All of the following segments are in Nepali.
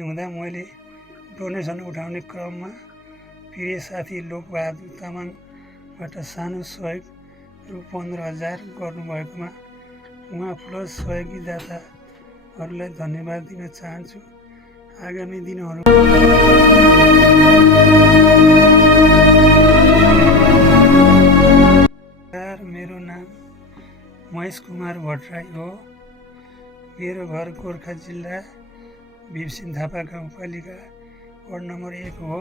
हुँदा मैले डोनेसन उठाउने क्रममा प्रिय साथी लोकबहादुर तामाङबाट सानो सहयोग रु 15,000 गर्नुभएकोमा उहाँ प्लस सहयोगी दाताहरूलाई धन्यवाद दिन चाहन्छु। आगामी दिनहरूमा मेरो नाम महेश कुमार भट्टराई हो। मेरो घर गोर्खा जिल्ला भिपसिन थापा गाउँपालिका वार्ड नम्बर 1 हो।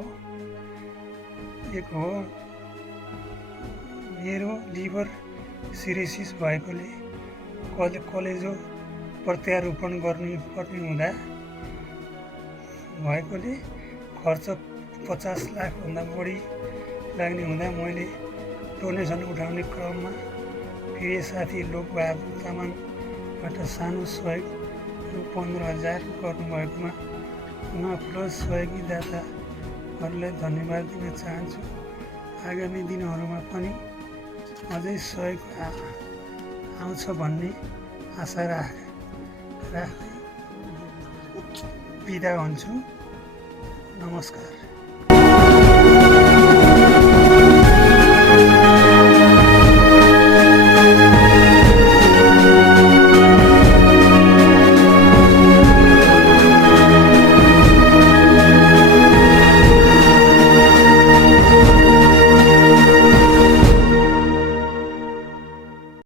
मेरो लिभर सिरोसिस भएकोले कलेजो प्रत्यारोपण गर्नुपर्ने हुँदा खर्च 50 लाखभन्दा बढी लाग्ने हुँदा मैले डोनेसन उठाउने क्रममा प्रिय साथी लोकबहादुर तामाङबाट सानो सहयोग रु 15,000 गर्नुभएकोमा उहाँ प्लस सहयोगी दाताहरूलाई धन्यवाद दिन चाहन्छु। आगामी दिनहरूमा पनि अझै सहयोग आउँछ भन्ने आशा राख्दै बिदा हुन्छु। नमस्कार।